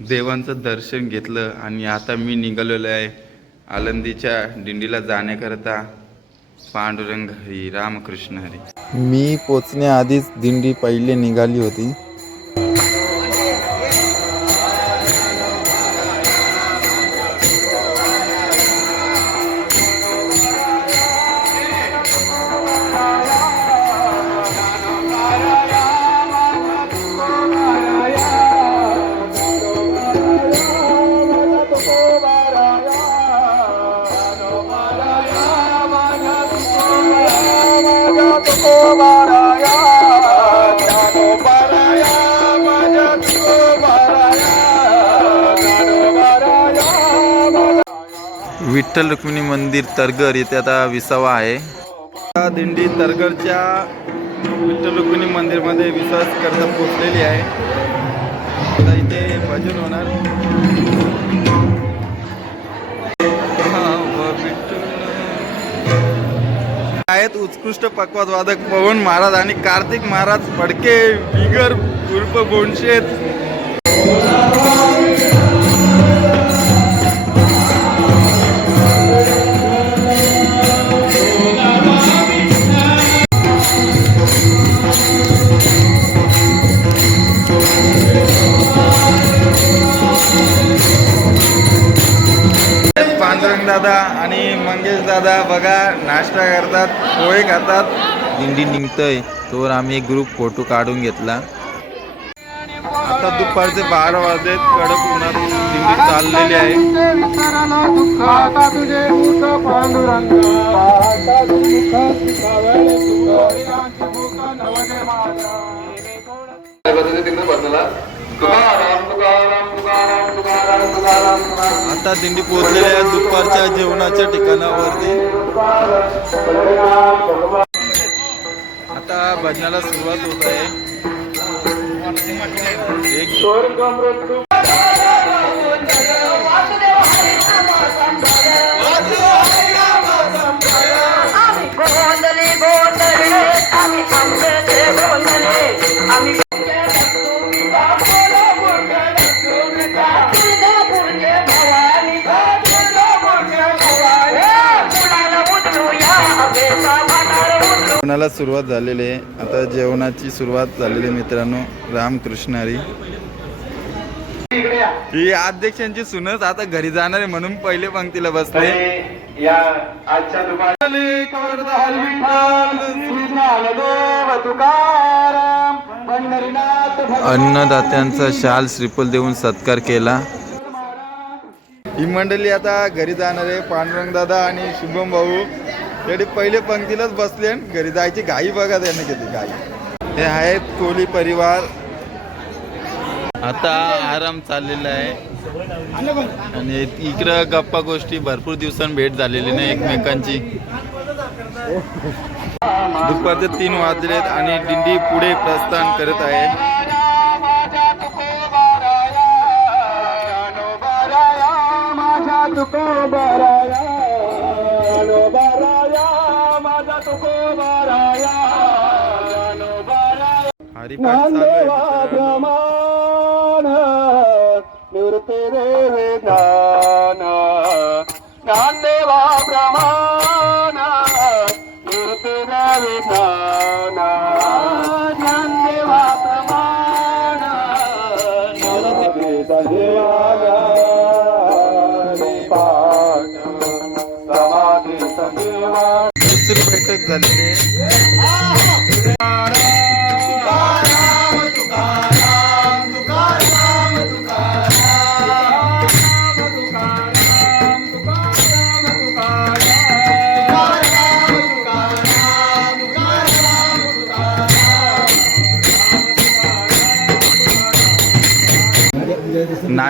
देवांचं दर्शन घेतलं आणि आता मी निघालेलो आहे आलंदीच्या दिंडीला जाण्याकरता. पांडुरंग हरी रामकृष्ण हरी. मी पोचण्याआधीच दिंडी पहिले निघाली होती. विठ्ठल रुक्मिणी मंदिर तरगर येथे आता विसावा आहे. दिंडी तरगरच्या विठ्ठल रुक्मिणी मंदिरमध्ये विश्वास करता पोचलेली आहे. आता इथे भजन होणार. आहेत. उत्कृष्ट पक्वाद वादक पवन महाराज आणि कार्तिक महाराज फडके बिगर उर्फ बोनशेत दादा आणि मंगेश दादा बघा नाश्ता करतात पोहे खातात. दिंडी निघतोय. तोवर आम्ही एक ग्रुप फोटो काढून घेतला. आता दुपारचे बारा वाजलेत कडक उन्हात दिंडी चाललेली आहे. आता दिंडी पोहोचलेली आहे दुपारच्या जेवणाच्या ठिकाणावरती. आता भजनाला सुरुवात होत आहे. एक जेवणाला सुरुवात झालेली आहे. आता जेवणाची सुरुवात झालेली आहे मित्रांनो. रामकृष्ण हरी. ही अध्यक्षांची सुनच आता घरी जाणार आहे म्हणून पहिले पंक्तीला बसले. या आजच्या दुपारी तुकाराम पंढरीनाथ अन्नदात्यांचा शाल श्रीफल देऊन सत्कार केला. ही मंडळी आता घरी जाणार आहे. पांडुरंग दादा आणि शुभम भाऊ. तेवढे पहिले पंक्तीलाच बसले आणि घरी जायची घाई बघा त्यांनी किती घाई हे आहेत कोहली परिवार आता आराम चाललेला आहे आणि इकडं गप्पा गोष्टी भरपूर दिवसांनी भेट झालेली नाही एकमेकांची दुपारचे तीन वाजलेत आणि दिंडी पुढे प्रस्थान करत आहे माझ्या हरिपाठ चालू आहे नांदेवा मित्रांनो. प्रमाण निवृत्ती रे ज्ञान नांदेवा प्रमाण निवृत्ती रे ज्ञान ज्ञानदेवा प्रमाण निवृत्ती सजीवाना समाधी सजीवा दुसरी बैठक झालेली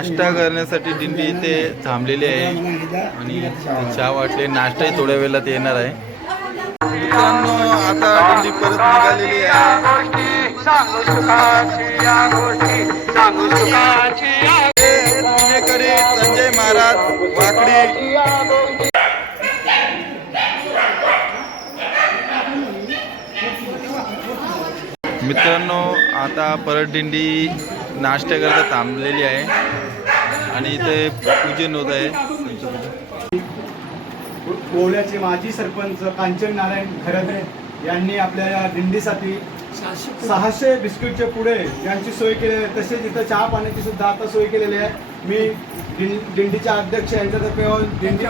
नाश्ता करण्यासाठी दिंडी इथे थांबलेली आहे. आणि चहा वाटले. नाश्ताही थोड्या वेळात येणार आहे. मित्रांनो आता दिंडी परत निघालेली आहे. पुणेकरी संजय महाराज वाकडी. मित्रांनो आता परत दिंडी नाश्ता करता थांबलेली आहे. आणि इथे पूजन होत आहे. गोवल्याचे माजी सरपंच कांचन नारायण खरदरे यांनी आपल्या या दिंडीसाठी सहाशे बिस्किटचे पुढे यांची सोय केलेली आहे. तसेच इथं चहा पाण्याची सुद्धा आता सोय केलेली आहे. मी दिं- दिंडीचे अध्यक्ष यांच्यातर्फे दिंडी.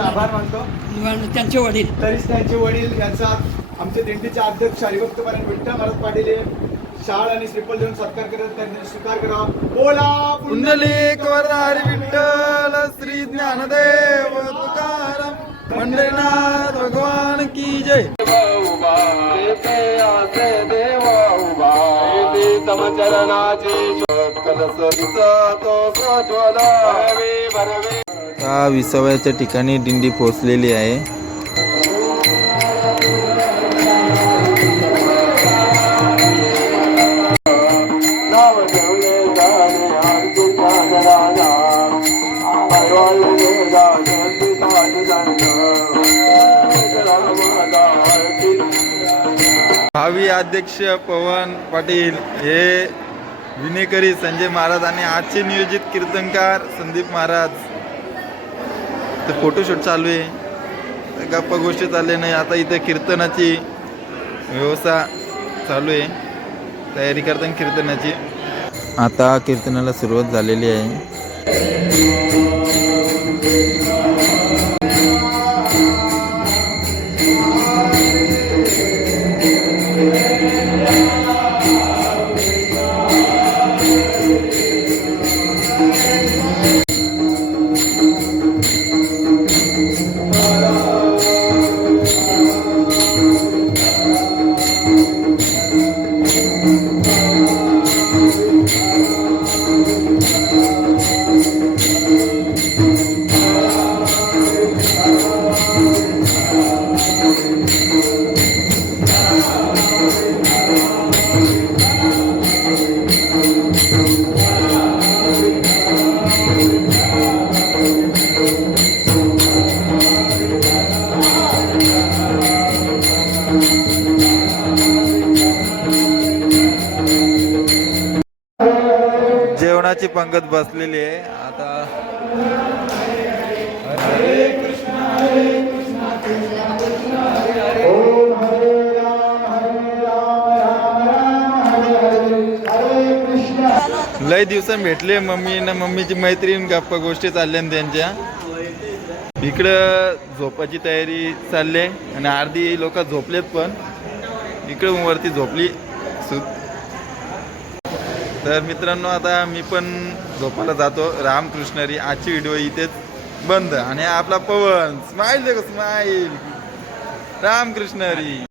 आभार मानतो. त्यांचे वडील. तरीच त्यांचे वडील यांचा आमचे दिंडीचे अध्यक्ष हरिभक्तपर्यंत विठ्ठल महाराज पाटील हे शाळ आणि श्रीफल देऊन सत्कार करत त्यांनी स्वीकार करा. बोला पुंडलिक वरदारी विठ्ठल श्री ज्ञानदेव तुकाराम. पंढरीनाथ भगवान की जय. त्या विसाव्याच्या ठिकाणी दिंडी पोहोचलेली आहे. भावी अध्यक्ष पवन पाटील हे विनेकरी संजय महाराज आणि आजचे नियोजित कीर्तनकार संदीप महाराज. तर फोटोशूट चालू आहे. गप्प गप्पा गोष्टी चालले नाही. आता इथं कीर्तनाची व्यवस्था चालू आहे. तयारी करताना कीर्तनाची. आता कीर्तनाला सुरुवात झालेली आहे. जेवणाची पंगत बसलेली आहे. आता लय दिवस भेटले मम्मी ना मम्मीची मैत्रीण गप्पा गोष्टी चालल्या त्यांच्या. इकडं झोपाची तयारी चालली आहे आणि अर्धी लोक झोपलेत पण. इकडं वरती झोपली. सु तर मित्रांनो आता मी पण झोपायला जातो. रामकृष्णरी आजची व्हिडिओ इथेच बंद. आणि आपला पवन. स्माईल देखो स्माईल रामकृष्णरी.